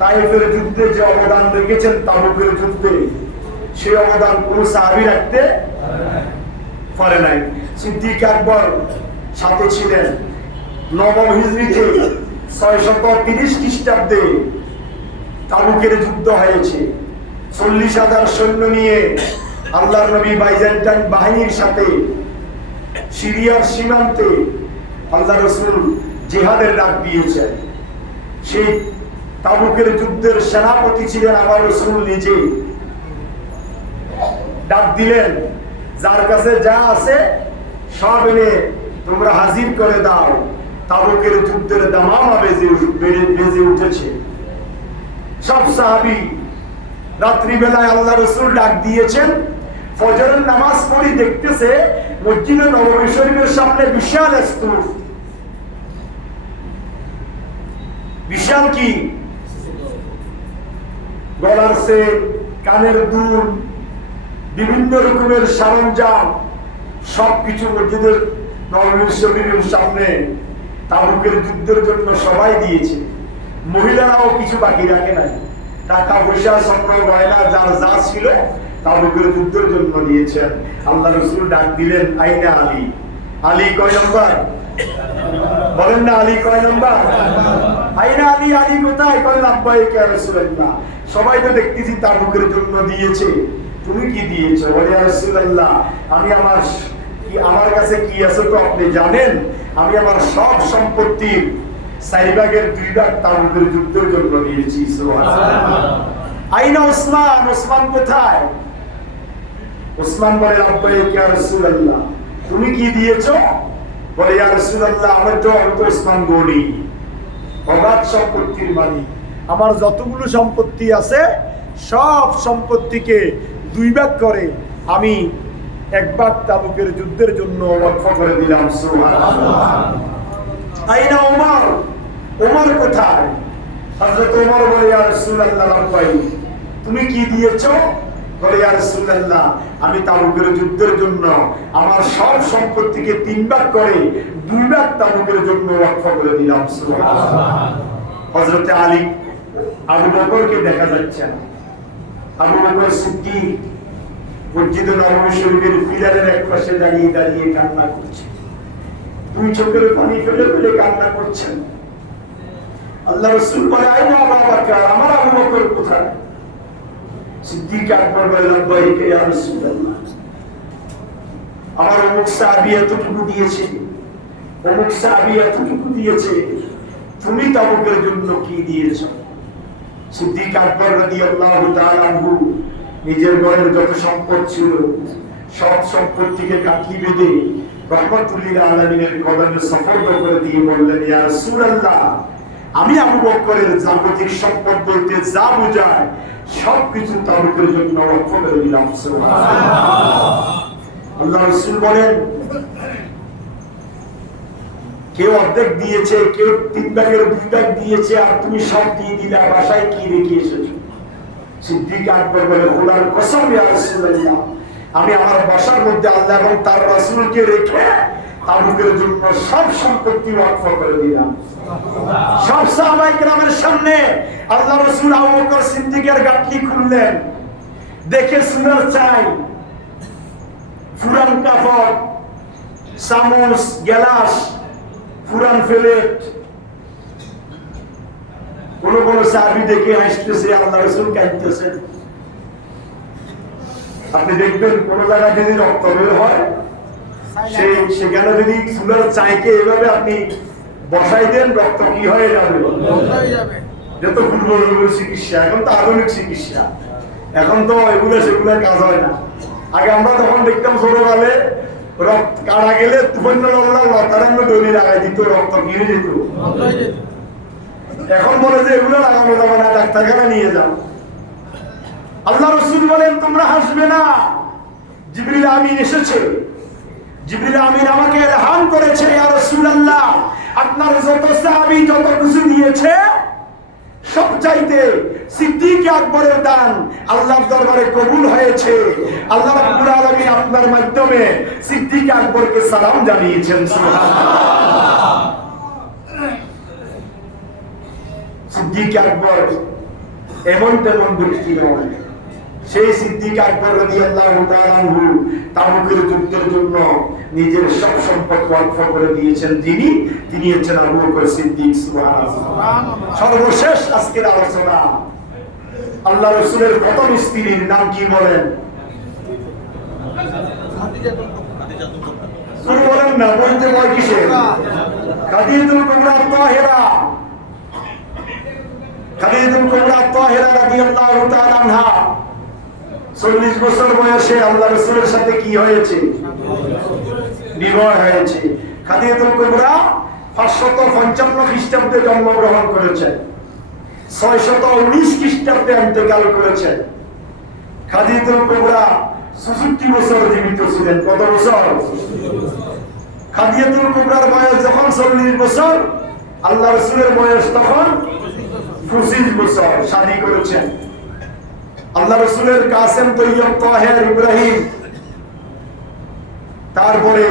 তায়েফের যুদ্ধে যে অবদান রেখেছেন, তাবুকের যুদ্ধে, সেই অবদান কোন সাহাবী রাখতে পারে নাই। সিদ্দিক আকবর সাথে ছিলেন। নবম হিজরিতে 630 খ্রিস্টাব্দে তাবুকের যুদ্ধ হয়েছে। 40,000 সৈন্য নিয়ে আল্লাহর নবী বাইজেন্টাইন বাহিনীর সাথে সিরিয়ার সীমান্তে আল্লাহ রাসূল জিহাদের ডাক দিয়েছেন। সেই তাবুকের যুদ্ধের সেনাপতি ছিলেন আমার রাসূল নিজে। ডাক দিলেন, যার কাছে যা আছে সব এনে তোমরা হাজির করে দাও। তাবুকের যুদ্ধের দামামা বেজে উঠেছে। সব সাহাবী রাত্রিবেলায় আল্লাহ রাসূল ডাক দিয়েছেন, ফজরের নামাজ পড়ি দেখতেছে মসজিদে নববী শরীফের সামনে বিশাল স্তূপ। বিশাল কি? গলার সেট, কানের দুল, বিভিন্ন রকমের সরঞ্জাম, সবকিছু মসজিদের নববী শরীফের সামনে তাবুকের যুদ্ধের জন্য সবাই দিয়েছে। মহিলারাও কিছু বাকি রাখে নাই। টাকা পয়সা, স্বর্ণ গয়না যার যা ছিল তাবুকের যুদ্ধের জন্য দিয়েছেন। আল্লাহ রাসূল ডাক দিলেন, আইনা আলী। আলী কয় নম্বর? বলেন না, আলী কয় নম্বর? আইনা আলী, আলী কোথায়? কয় লাব্বাইক ইয়া রাসূলুল্লাহ। সবাই তো দেখতেছি তাবুকের জন্য দিয়েছে, তুমি কি দিয়েছো? বলে, ইয়া রাসূলুল্লাহ, আমি আমার কাছে কি আছে তো আপনি জানেন। আমি আমার সব সম্পত্তির 4 ভাগের 2 ভাগ তাবুকের যুদ্ধের জন্য দিয়েছি। সুবহানাল্লাহ। আইনা উসমান, উসমান কোথায়? উসমান বলে, লাব্বাইক ইয়া রাসূলুল্লাহ। তুমি কি দিয়েছো? বলে, ইয়া রাসূলুল্লাহ, আমি তো উসমান গনি, অগাধ সম্পত্তির মালিক। আমার যতগুলো সম্পত্তি আছে সব সম্পত্তিকে 2 ভাগ করে আমি 1 ভাগ তাবুকের যুদ্ধের জন্য ওয়াকফ করে দিলাম। সুবহানাল্লাহ। আইনা ওমর, ওমর কোথায়? হযরত ওমর বলে, ইয়া রাসূলুল্লাহ, লাব্বাইক। তুমি কি দিয়েছো? বলে, ইয়া রাসূলুল্লাহ, আমি তাবুকের যুদ্ধের জন্য আমার সব সম্পত্তিকে 3 ভাগ করে 2 ভাগ তাবুকের জন্য ওয়াকফ করে দিলাম। সুবহানাল্লাহ। হযরত আলী, আবু বকরকে দেখা যাচ্ছে না। আবু বকর সিদ্দিক মসজিদে নববী শরীফের পিলারের এক পাশে দাঁড়িয়ে দাঁড়িয়ে কান্না করছে। 2 চোখের পানি ফেলে ফেলে কান্না করছেন। আল্লাহ রাসূল বলে, আইনা আবু বকর, আমার আবু বকর কোথায়? সিদ্দিক আকবর বলে, লাব্বাইক ইয়া রাসূলুল্লাহ, আমার অমুক সাহাবী এতটুকু দিয়েছে, অমুক সাহাবী এতটুকু দিয়েছে, তুমি তাবুকের জন্য কি দিয়েছো? সিদ্দিক আকবর রাদিয়াল্লাহু তাআলা আনহু নিজের ঘরের যত সম্পদ ছিল সব সম্পত্তিকে কাটলি বেঁধে রহমাতুল্লিল আলামিনের কদমে সুপর্দ করে দিয়ে বললেন, ইয়া রাসূলুল্লাহ, আমি আবু বকরের জাগতিক সম্পদ বলতে যা বোঝায় সবকিছু তাবুকের জন্য ওয়াকফ করে দিলাম। সুবহানাল্লাহ। আল্লাহ রাসূল বলেন, কেউ অর্ধেক দিয়েছে, কেউ 3 ভাগের 2 ভাগ দিয়েছে, আর তুমি সব দিয়ে দিলে, বাসায় কি রেখে এসেছো? সিদ্দিক আকবর বলে, খোদার কসম ইয়া রাসূলুল্লাহ, আমি আমার বাসার মধ্যে আল্লাহ এবং তার রাসূলকে রেখে তাবুকের জন্য সব সম্পত্তি ওয়াকফ করে দিলাম। সব সাহাবায়ে কেরামের সামনে আল্লাহ রাসূল আবু বকর সিদ্দিকের গাঁটলি খুললেন, দেখে সুনার চাই, ফুরান কাপড়, চামচ, গ্লাস, ফুরান প্লেট। কোন কোন সাহাবী দেখে হাসতেছে, আল্লাহ রাসূল কাঁদতেছেন। আপনি দেখবেন কোন জায়গায় যদি রক্ত বের হয়, সেখানে যদি চুলার চাইকে এভাবে আপনি বসাই দেন, রক্ত কি হয়ে যাবে? যত পূর্ব চিকিৎসা, এখন তো আধুনিক চিকিৎসা, এখন তো এগুলো সেগুলো কাজ হয় না। আগে আমরা তখন দেখতাম ছোটকালে রক্ত কাটা গেলে লতারান্ন দড়ি লাগাই দিত, রক্ত কিনে যেত। এখন বলে যে এগুলো লাগানো যাবে না, ডাক্তারখানা নিয়ে যাও। আল্লাহ রাসূল বলেন, তোমরা হাসবে না, জিবরিল আমিন এসেছে। জিবরিল আমিন আমাকে ইলহাম করেছে, ইয়া রাসূলুল্লাহ, আপনার যত সাহাবী যত কিছু দিয়েছে সব চাইতে সিদ্দিক আকবরের দান আল্লাহর দরবারে কবুল হয়েছে। আল্লাহ রাব্বুল আলামিন আপনার মাধ্যমে সিদ্দিক আকবরকে সালাম জানিয়েছেন। সুবহানাল্লাহ। সিদ্দিক আকবর এমন তেমন ব্যক্তি নয়। সেই সিদ্দিক আকবর রাদিয়াল্লাহু তাআলা আনহু তাবুকের যুদ্ধের জন্য নিজের সব সম্পদ ওয়াকফ করে দিয়েছেন। তিনি হচ্ছেন আবু বকর সিদ্দিক। সুবহানাল্লাহ। সর্বশেষ আজকের আলোচনা, আল্লাহ রাসূলের প্রথম স্ত্রীর নাম কি বলেন? শুরু বলেন না, বলতে ভয় কিসের? খাদিজাতুল কুবরা তাহেরা। খাদিজাতুল কুবরা তাহেরা রাদিয়াল্লাহু তাআলা আনহা 40 বছর বয়সে আল্লাহ রাসূলের সাথে কি হয়েছে? বিবাহ হয়েছে। খাদিজাতুল কুবরা 555 খ্রিস্টাব্দে জন্মগ্রহণ করেছেন, 619 খ্রিস্টাব্দে ইন্তেকাল করেছেন। খাদিজাতুল কুবরা 66 বছর জীবিত ছিলেন। কত বছর? খাদিজাতুল কুবরার বয়স যখন 40 বছর, আল্লাহ রাসূলের বয়স তখন 25 বছর। শাদী করেছেন। আল্লাহ রাসূলের কাসেম, তৈয়ব, তাহের, ইব্রাহিম, তারপরে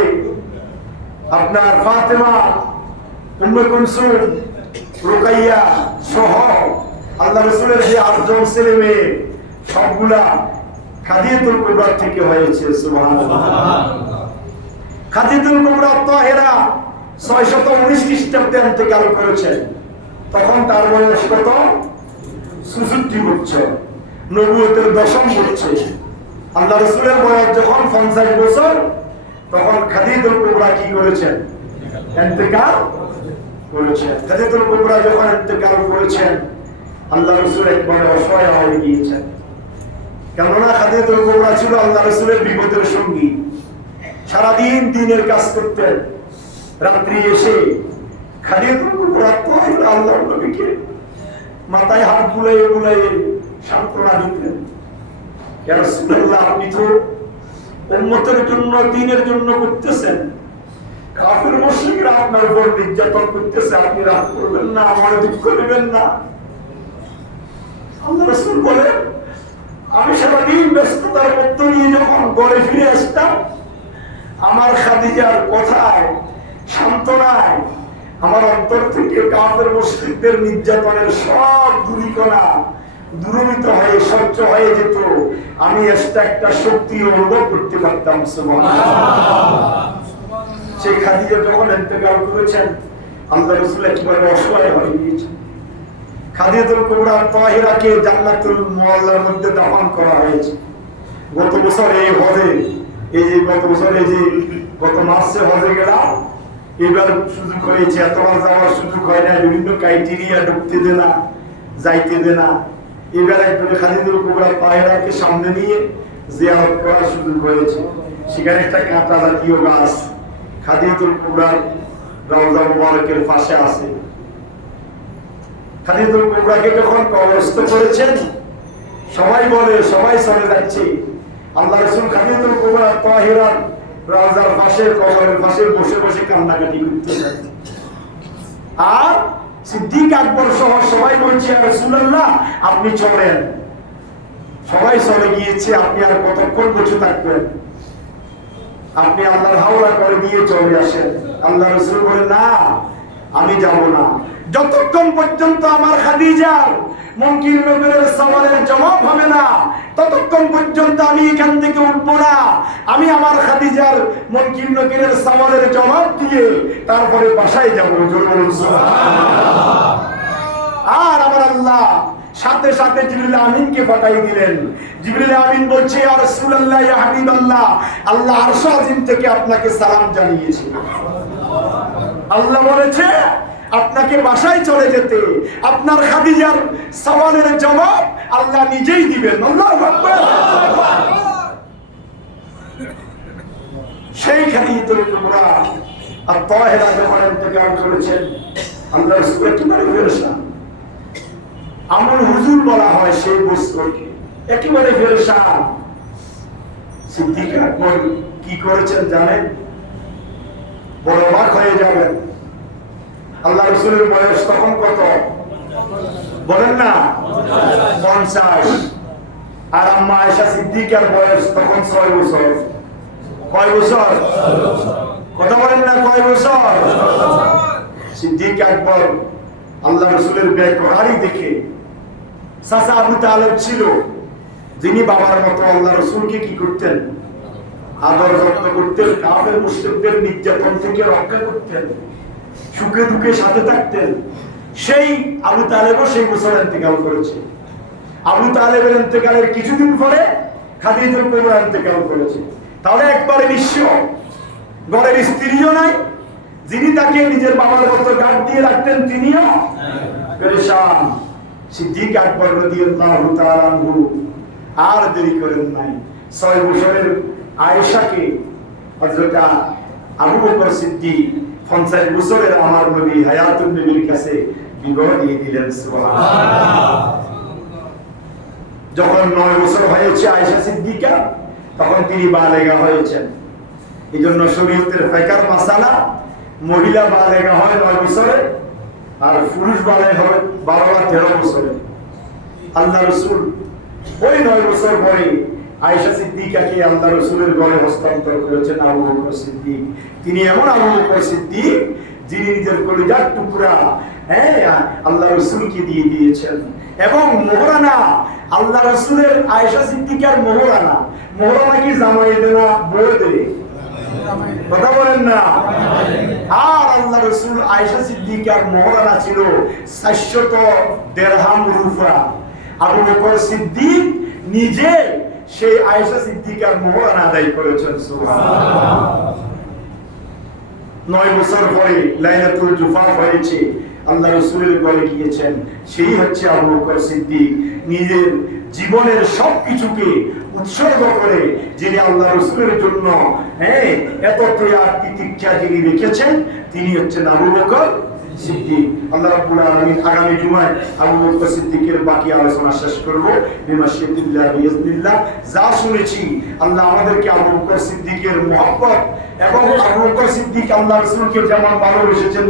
আপনার ফাতেমা, উম্মে কুলসুম, রুকাইয়া সহ আল্লাহ রাসূলের যে 8 জন ছেলে মেয়ে সবগুলা খাদিজাতুল কুবরা থেকে হয়েছে। সুবহানাল্লাহ। খাদিজাতুল কুবরা তাহেরা 619 খ্রিস্টাব্দে ইন্তেকাল করেছেন। তখন তার বয়স কত? 66 বছর। নবুয়তের 10ম বছর। আল্লাহ রাসূলের বয়স যখন 50 বছর, তখন খাদিজাতুল কুবরা কি করেছেন? ইন্তেকাল করেছেন। খাদিজাতুল কুবরা যখন ইন্তেকাল করেছেন, আল্লাহ রাসূল একবারে অসহায় হয়ে গিয়েছেন। কেননা খাদিজাতুল কুবরা ছিল আল্লাহ রাসূলের বিপদের সঙ্গী। সারাদিন দিনের কাজ করতেন, রাত্রি এসে খাদিজাতুল কুবরা আল্লাহর নবীকে মাথায় হাত বুলাইয়ে বুলাইয়ে সান্ত্বনা দিতেন। ইয়া রাসূলুল্লাহ, আপনি তো উম্মতের জন্য, দ্বীনের জন্য করতেছেন, কাফের মুশরিকরা আপনার উপর নির্যাতন করতেছে, আপনি রাগ করবেন না, আমার দুঃখ নেবেন না। আল্লাহ রাসূল বলেন, আমি সারাদিন ব্যস্ততার মধ্য নিয়ে যখন ঘরে ফিরে আসতাম, আমার খাদিজার কথায়, সান্ত্বনায় আমার অন্তর থেকে কাফের মুশরিকদের নির্যাতনের সব ধূলিকণা দূরীভূত হয়ে স্বচ্ছ হয়ে যেত। আমি একটা শক্তি অনুভব করতে পারতাম। সুবহানাল্লাহ। সেই খাদিজা যখন ইন্তেকাল করেছেন, আল্লাহ রাসূল একেবারে অসহায় হয়ে গিয়েছেন। খাদিজাতুল কুবরা তাহেরাকে জান্নাতুল মুআল্লার মধ্যে দাফন করা হয়েছে। গত বছর এই হজে, গত মাসে হজে গেলাম, এবার সুযোগ হয়েছে। এতবার যাওয়ার সুযোগ হয় না, বিভিন্ন ক্রাইটেরিয়া ঢুকতে দে না, যাইতে দে না। এবার একবারে খাদিজাতুল কুবরা তাহেরাকে সামনে নিয়ে জিয়ারত করার সুযোগ হয়েছে। সেখানে একটা কাঁটা জাতীয় গাছ খাদিজাতুল কুবরার রওজা মুবারকের পাশে আছে। খাদিজাতুল কুবরাকে যখন কবরস্থ করেছেন, সবাই বলে, সবাই চলে যাচ্ছে, আল্লাহ রাসূল খাদিজাতুল কুবরা তাহিরার রওজার পাশে, কবরের পাশে বসে বসে কান্নাকাটি করতেছেন। আর সিদ্দিক আকবর সহ সবাই বলছে, ইয়া রাসূলুল্লাহ আপনি চলেন। সবাই চলে গিয়েছে, আপনি আর কতক্ষণ বসে থাকবেন? আপনি আল্লাহর হাওলা করে দিয়ে চলে আসেন। আল্লাহ রাসূল বলেন, না আমি যাব না, যতক্ষণ পর্যন্ত আমার খাদিজার মুনকির নকিরের সওয়ালের জবাব হবে না, ততক্ষণ পর্যন্ত আমি এখান থেকে উঠবো না। আমি আমার খাদিজার মুনকির নকিরের সওয়ালের জবাব দিয়ে তারপরে বাসায় যাব। জোরে বলুন সুবহানাল্লাহ। আর আমার আল্লাহ সাথে সাথে জিবরিল আমিনকে পাঠিয়ে দিলেন। জিবরিল আমিন বলছে, ইয়া রাসূলুল্লাহ, ইয়া হাবিবাল্লাহ, আল্লাহ আরশ আজিম থেকে আপনাকে সালাম জানিয়েছে। আল্লাহ বলেছে আপনাকে বাসায় চলে যেতে, আপনার খাদিজার সওয়ালের জবাব আল্লাহ নিজেই দিবেন। আল্লাহু আকবার। সেই খাদিজাতুল কুবরা আর তাহিরা যখন ইন্তেকাল করেছেন, আল্লাহ রাসূল কিভাবে ফেরেশতা, আমল হুজুর বলা হয় সেই বস্তুকে, একেবারে ফেরেশতা। সিদ্দিক আকবর কি করেছেন জানেন? বড় অবাক হয়ে যাবেন। আল্লাহ রাসূলের বয়স তখন কত বলেন না? 50। আর আম্মা আয়েশা সিদ্দিকার বয়স তখন 6 বছর। কয় বছর? কথা বলেন না, কয় বছর? সিদ্দিক আকবর আল্লাহ রাসূলের বেকরারি দেখে, চাচা আবু তালেব ছিল, যিনি বাবার মতো আল্লাহ রাসূলকে কি করতেন? আদর যত্ন করতেন, কাফের মুশরিকদের নির্যাতন থেকে রক্ষা করতেন, সুখে দুঃখে সাথে থাকতেন। সেই আবু তালেবও সেই বছর ইন্তেকাল করেছে। আবু তালেবের ইন্তেকালের কিছুদিন পরে খাদিজাতুল কুবরা ইন্তেকাল করেছে। তাহলে একবারে নিঃস্ব, ঘরের স্ত্রীও নাই, যিনি তাকে নিজের বাবার মতো গাঁট দিয়ে রাখতেন তিনিও পেরেশান। সিদ্দিক আকবর রাদিয়াল্লাহু তাআলা আনহু আর দেরি করেন নাই, 6 বছরের আয়েশাকে হযরত আবু বকর সিদ্দিক 50 বছরের আমার নবী হায়াতুন নবীর কাছে বিবাহ দিয়ে দিলেন। সুবহানাল্লাহ। যখন 9 বছর হয়েছে আয়েশা সিদ্দিকা, তখন তিনি বালেগা হয়েছেন। এইজন্য শরীয়তের ফিকর মাসালা, মহিলা বালেগা হয় 9 বছরে আর পুরুষ বালেগা হয় 12 বা 13 বছরে। আল্লাহ রাসূল ওই 9 বছর পরে আয়েশা সিদ্দিকাকে আল্লাহ রাসূলের ঘরে হস্তান্তর করেছেন আবু বকর সিদ্দিক। তিনি এমন আবু বকর সিদ্দিক যিনি নিজের কলিজার টুকরা আল্লাহ রাসূলকে দিয়ে দিয়েছেন। এবং মোহরানা আল্লাহ রাসূলের আয়েশা সিদ্দিকার মোহরানা, মোহরানা কি জামাই দেনা বউ দেয়? কথা বলেন না। আর আল্লাহ রাসূল আয়েশা সিদ্দিকার মোহরানা ছিল 400 দিরহাম রূপা। আবু বকর সিদ্দিক নিজে সেই আয়েশা সিদ্দিকার মোহরানা আদায় করেছেন। সুবহানাল্লাহ। 9 বছর পরে লাইলাতুল জুফাফ হয়েছে, আল্লাহ রাসূলের ঘরে গিয়েছেন। সেই হচ্ছে আবু বকর সিদ্দিক, নিজের জীবনের সবকিছুকে উৎসর্গ করে যিনি আল্লাহ রাসূলের জন্য এত ত্যাগ তিতিক্ষা যিনি রেখেছেন, তিনি হচ্ছেন আবু বকর সিদ্দিক। আল্লাহ রাব্বুল আলামিন আগামী জুমায় আবু বকর সিদ্দিকের বাকি আলোচনা শেষ করব বিমাশিয়াতিল্লাহ বিইজনিল্লাহ। যা শুনেছি আল্লাহ আমাদেরকে আবু বকর সিদ্দিকের মহব্বত এবং আবু বকর সিদ্দিক আল্লাহ রাসূলকে যেমন ভালোবেসেছেন